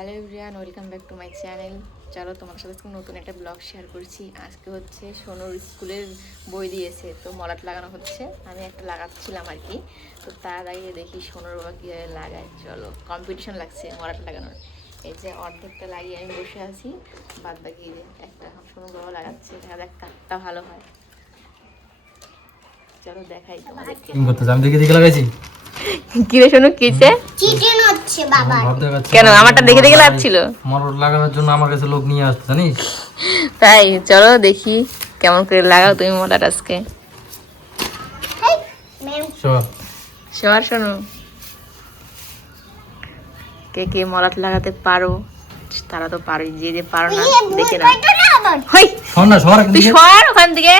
Hello everyone, welcome back to my channel. চলো তোমার সাথে নতুন একটা ব্লগ শেয়ার করছি। আজকে হচ্ছে সোনুর স্কুলের বই দিয়েছে, তো মলাট লাগানো হচ্ছে। আমি একটা লাগাচ্ছিলাম আর কি, তো তার আগে দেখি সোনুর বাবা কীভাবে লাগায়। চলো, কম্পিটিশন লাগছে মলাট লাগানোর। এই যে অর্ধেকটা লাগিয়ে আমি বসে আছি, বাদ বাকি যে একটা সোনুর বাবা লাগাচ্ছে। দেখা যাক কাঠটা ভালো হয়। চলো দেখাই তোমাদেরকে। আমি দেখে দেখে লাগাইছি। কি রে সোনু, কিছে চিকেন হচ্ছে বাবা? কেন আমারটা দেখে দেখে লাগছিল? মরড লাগানোর জন্য আমার কাছে লোক নিয়ে আসছে জানিস। তাই চলো দেখি কেমন করে লাগাও তুমি মলাট আজকে। সবার শোনো, কে কে মলাট লাগাতে পারো তারা তো পারোই, যে যে পারো না দেখে না। হই শোন না, সর তুই সর ওখান থেকে।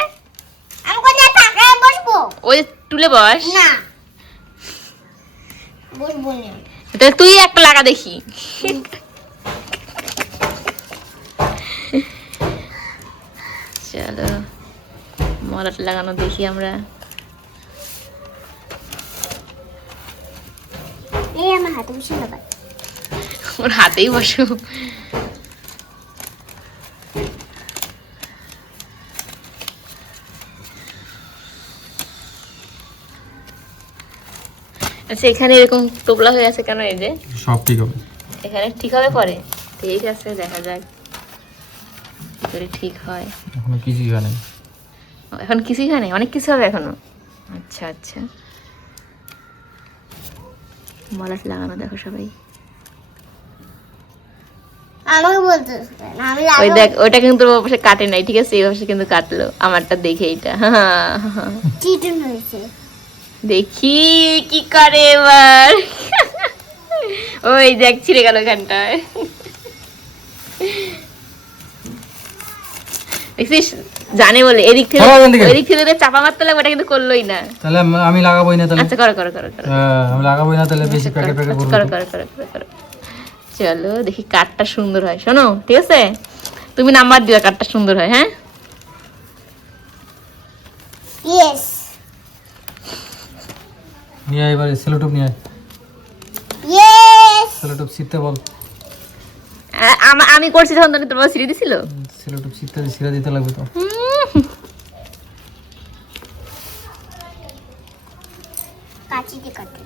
আমি কোথায় টাকায় বসবো? ওই টুলে বস। না বসবো না। তাহলে তুই একটা লাগা দেখি। চলো মলাট লাগানো দেখি আমরা। এই আমার হাতে বসে লাগাই। ওর হাতেই বসো। আচ্ছা, এখানে এরকম তোবলা হয়ে আছে কেন? এই যে সব ঠিক হবে, এখানে ঠিক হবে পরে। ঠিক আছে, দেখা যাক কি করে ঠিক হয়। এখনো কিছুই হয় নাই। এখন কিছুই হয় না, অনেক কিছু হবে এখনো। আচ্ছা আচ্ছা, মলাট লাগানো দেখো সবাই। আমাকে বলতে না, আমি ওই লাগাবো। দেখ, ওইটা কিন্তু ওর পাশে কাটে নাই, ঠিক আছে? এই পাশে কিন্তু কাটলো আমারটা দেখে। এইটা চিকেন হয়েছে। দেখি কি করে এবার। ওই দেখ ছিঁড়ে গেল এখানটায়, দেখছিস? জানে বলে এদিক থেকে ওইদিক থেকে যদি চাপা মারতে লাগবে, ওটা কিন্তু করলোই না। তাহলে আমি লাগাবোই না তাহলে। আচ্ছা করো করো করো করো আমি লাগাবোই না তাহলে, বেশি প্যাকেট প্যাকেট করব। করো করো করো করো করো। চলো দেখি কাঠটা সুন্দর হয়। শোনো, ঠিক আছে? তুমি নাম্বার দিবা কাঠটা সুন্দর হয়। হ্যাঁ, ইয়েস। নিয়ে আয় এবারে সেলোটেপ নিয়ে আয়। ইয়েস। সেলোটেপ ছিঁড়তে বল। আমি করছি তখন তো তোমার ছিঁড়ে দিছিল। সেলোটেপ ছিঁড়ে দিতে লাগবে তো। কাচিতে কাটে।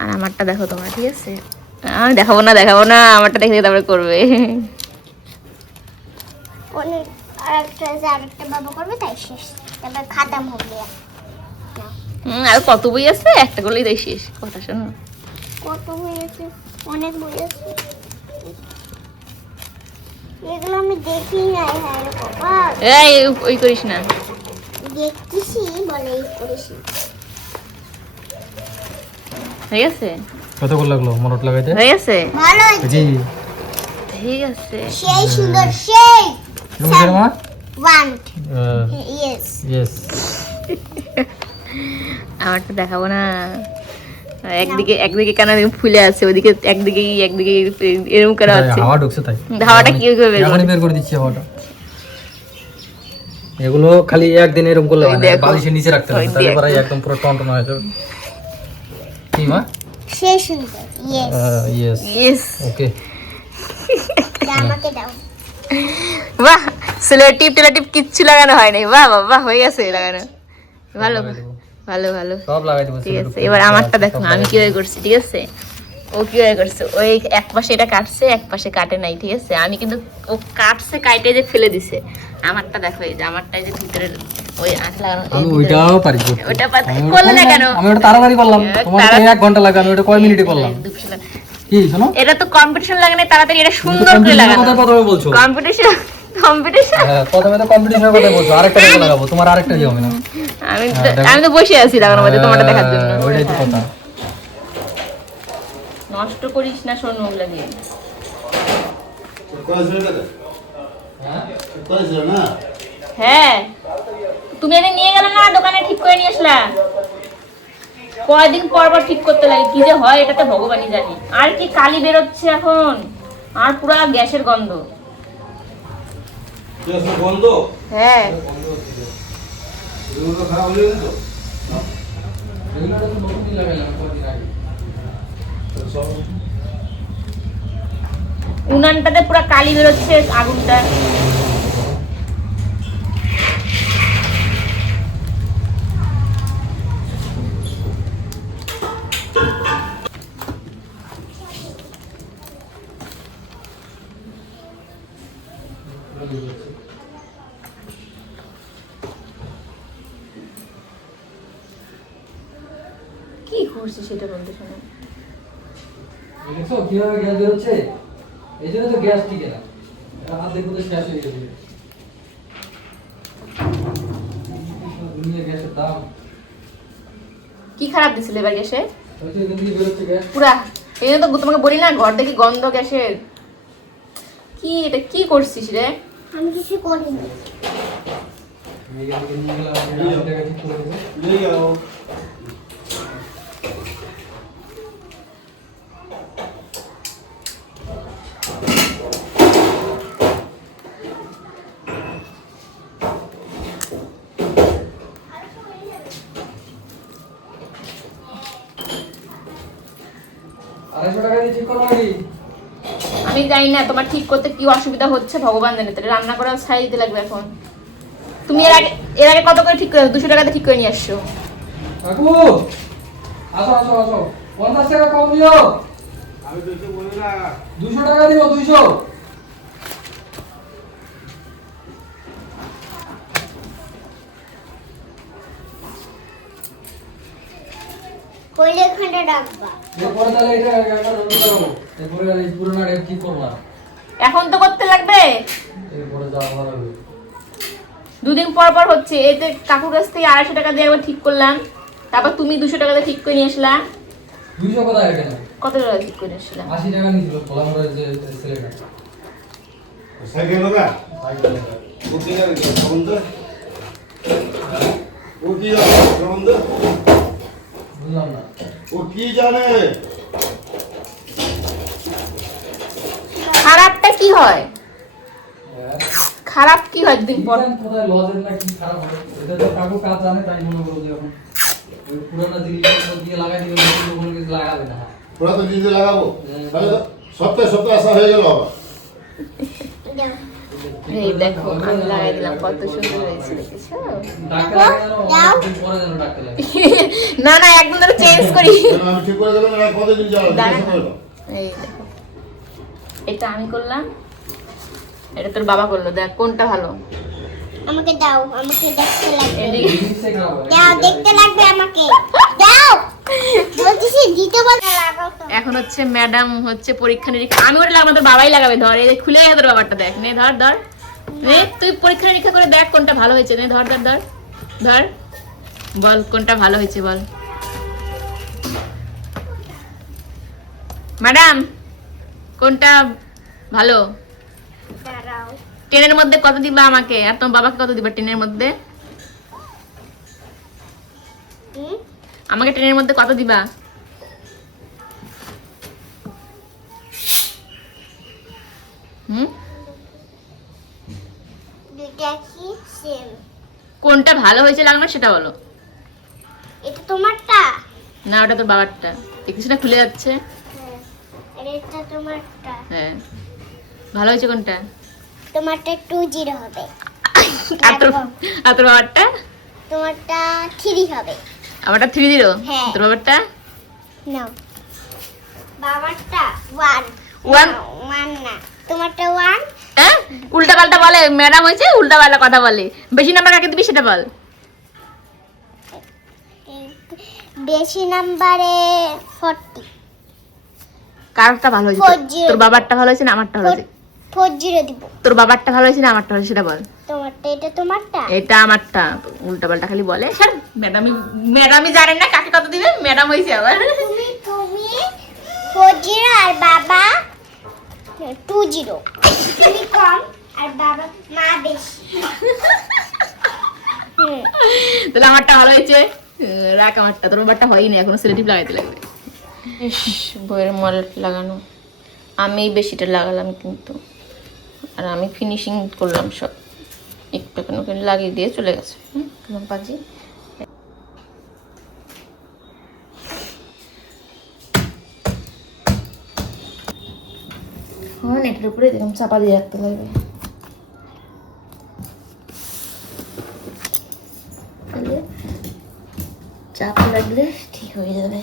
আর আমারটা দেখো তোমরা, ঠিক আছে? আমি দেখাবো না, আমারটা দেখে তারপরে করবে। অনেক আরেকটা বাবা করবে, তাই শেষ। তারপর খাতাম হবে। আর কত বই আছে? একটা করলেই তাই শেষ। কথা শোনো, কত বই আছে? অনেক বই আছে। এগুলো আমি দেখি নাই। হ্যাঁ বাবা, এই ওই করিস না। দেখতেছি বলে এই করেছি। হয়ে গেছে, কত করে লাগলো মরড লাগাইতে? হয়ে গেছে, ভালো হয়েছে। জি, ঠিক আছে। সেই সুন্দর, সেই তুমি কেন মা? ওয়ান। ইয়েস। ইয়েস। আমারটা দেখাবো না। একদিকে কেন ফুলে আছে, ওদিকে একদিকে এরকম কেন আছে? হাওয়া ঢুকছে তাই। হাওয়াটা কি করে এখনই বের করে দিচ্ছি হাওয়াটা। এগুলো খালি একদিন এরকম করলে হয় না, বালিশের নিচে রাখতে হবে, তাহলে পরে একদম পুরো টনটন হয়ে যাবে। কি মা? সেই সুন্দর। ইয়েস। Yes yes. ওকে। আমাকে দাও। বাহ, সেলেটিভ টেলেটিভ কিচ্ছু লাগানো হয় নাই। বাহ বাহ বাহ, হয়ে গেছে লাগানো। ভালো ভালো ভালো, সব লাগাই দেবো। ঠিক আছে। এবার আমারটা দেখো আমি কিভাবে করছি, ঠিক আছে? ও কিভাবে করছে, ওই এক পাশে এটা কাটছে, এক পাশে কাটে নাই, ঠিক আছে? আমি কিন্তু ও কাটছে, কাটে যে ফেলে দিছে। আমারটা দেখো, এই যে আমারটা, এই যে ভিতরে ওই আঁশ লাগানো। আমি ওইটাও পারি করতে। ওটা করলে না কেন? আমি ওটা তাড়াতাড়ি করলাম, তোমার তো 1 ঘন্টা লাগে, আমি ওটা কয় মিনিটে করলাম। কি শোনো, এটা তো কম্পিটিশন লাগে না, তাড়াতাড়ি এটা সুন্দর করে লাগানো। কথা প্রথমে বলছো কম্পিটিশন কম্পিটিশন, প্রথমে তো কম্পিটিশনের কথা বলছো, আরেকটা কথা লাগাবো, তোমার আরেকটা দিয়ে হবে না। আমি তো বসে আছি লাগানোর মধ্যে তোমারটা দেখার জন্য। ওইটাই তো কথা। নষ্ট করিস না শোনো ওগুলা দিয়ে। হ্যাঁ, তুমি এনে নিয়ে গেলে না দোকানে, ঠিক করে নিয়ে আসলা। কয়দিন পর পর ঠিক করতে লাগে, কি যে হয় এটাতে ভগবানই জানে। আর কি কালি বেরোচ্ছে এখন, আর পুরা গ্যাসের গন্ধ। হ্যাঁ, উনানটাতে পুরো কালি বেরোচ্ছে আগুনটা। কি করছিস সেটা বলতে শোনো। দেখছো কিভাবে গ্যাস বেরোচ্ছে? এই জন্য তো গ্যাস টিকে না, হাত দেখো তো শেষ হয়ে গেছে। দুনিয়া গ্যাসের দাম। কি খারাপ দিছিল এবার গ্যাসে? ওই যে এখান থেকে বেরোচ্ছে গ্যাস। পুরা এই জন্য তো তোমাকে বলি না ঘর দেখি গন্ধ গ্যাসের। কি এটা কি করছিস রে? আমি কিছু করিনি। মেয়েকে দিকে নিয়ে গেলাম, 80 টাকা ঠিক করে দেবো। নিয়ে যাও। আমি জানি না তোমার ঠিক করতে কি অসুবিধা হচ্ছে ভগবান জানে। তাহলে রান্না করা ছাই দিতে লাগবে এখন। তুমি এর আগে কত করে ঠিক করে 200 টাকাতে ঠিক করে নিয়ে আসছো। কাকু আসো আসো আসো, 50 টাকা কম দিও। আমি 200 বলি না, 200 টাকা দিও, 200। কইলে খান্ডা ডাকবা। এরপরে তাহলে এটা একটা রোদ করব, এরপরে এই পুরোটা রেট ঠিক করব না। এখন তো করতে লাগবে, এরপরে যা ভালো হবে। দুদিন পর পর হচ্ছে। এতে কাকুর কাছ থেকে 250 টাকা দিয়ে একবার ঠিক করলাম, তারপর তুমি 200 টাকা দিয়ে ঠিক করে নিয়ে আসলা। 200 কোথায় এখানে? কত টাকা ঠিক করে নিয়ে আসলা? 80 টাকা নিছিল ফলামরের যে ছেলেটা। সাইকেল লাগা সাইকেল ও কি জানে সম্বন্ধ ও কি জানে সম্বন্ধ বুঝলাম না। ও কি জানে খারাপটা কি হয়? খারাপ কি হয় দুদিন পর? কোথায় লজের না কি খারাপ হবে? এটা তো কাকু কাজ জানে, তাই মনে করো যে এখন ওই পুরোনো জিনিসপত্র দিয়ে লাগাই দিলে নতুন কোনো কিছু লাগাবে না। পুরা তো দিতে লাগাবো তাহলে তো সপ্তাহে সপ্তাহে আসা হয়ে গেল আবার এই দেখো আমি লাগাই দিলাম, কত সুন্দর হয়েছে দেখেছো? ডাক্তার লাগে জানো, অনেকদিন পরে যেন ডাক্তার লাগে। না না একদম ধরে চেঞ্জ করি। কেন আমি ঠিক করে দিলাম না কতদিন যাওয়া দাঁড়ান। এই দেখো এটা আমি করলাম, এটা তোর বাবা করলো। দেখ কোনটা ভালো। আমাকে দাও, আমাকে দেখতে লাগবে। এদিকে জিনিসটাই খারাপ হয়। দাও, দেখতে লাগবে আমাকে। দাও। বলতেছি দিতে বলতে লাগাও তো। এখন হচ্ছে ম্যাডাম হচ্ছে পরীক্ষা নিরীক্ষা। আমি ওটা লাগাবো, তোর বাবাই লাগাবে। ধর এই খুলে গেছে তোর বাবারটা, দেখ নে ধর ধর নে, তুই পরীক্ষা নিরীক্ষা করে দেখ কোনটা ভালো হয়েছে। নে ধর ধর ধর ধর, বল কোনটা ভালো হয়েছে বল। ম্যাডাম কোনটা ভালো? দাঁড়াও। 10 এর মধ্যে কত দিবা আমাকে, আর তোমার বাবাকে কত দিবা 10 এর মধ্যে? আমাকে 10 এর মধ্যে কত দিবা? দুইটা কি সেম? কোনটা ভালো হয়েছে লাগানো সেটা বলো। এটা তোমারটা? না ওটা তোর বাবারটা, দেখিস না খুলে যাচ্ছে। হ্যাঁ। আর এটা তোমারটা? হ্যাঁ ভালো হয়েছে কোনটা? তোমারটা 20 হবে। আর তোর বাবারটা? তোমারটা 3 হবে। আমারটা 3-0। হ্যাঁ। তোর বাবারটা? নাও। বাবারটা 1 1 1 না, তোমারটা 1। হ্যাঁ উল্টা পাল্টা বলে ম্যাডাম, হয়েছে উল্টা পাল্টা কথা বলে। বেশি নাম্বার কাকে দিবি সেটা বল। বেশি নম্বরে 40। কারটা ভালো হয়েছে? 40 তোর বাবারটা ভালো হয়েছে না আমারটা ভালো হয়েছে? 40 দিব। তোর বাবারটা ভালো হয়েছে না আমারটা ভালো হয়েছে সেটা বল। তোমারটা, এটা তোমারটা? এটা আমারটা। উল্টা পাল্টা খালি বলে। স্যার ম্যাডামই জানেন না কাকে কত দিবে। ম্যাডাম হয়েছে আবার। তুমি 40 আর বাবা 20। তুমি কম আর বাবা মা বেশি। তাহলে আমারটা ভালো হয়েছে। রাখ আমারটা, তোর বাবারটা হয়নি, এখনো সেলেটিভ লাগাইতে লাগবে। বইয়ের মডেল লাগানো আমি বেশিটা লাগালাম কিন্তু, আর আমি ফিনিশিং করলাম সব। একটু কেন লাগিয়ে দিয়ে চলে গেছে। কেমন পাজি। এখন এটার উপরে এরকম চাপা দিয়ে রাখতে হবে, তাহলে চাপ লাগলে ঠিক হয়ে যাবে।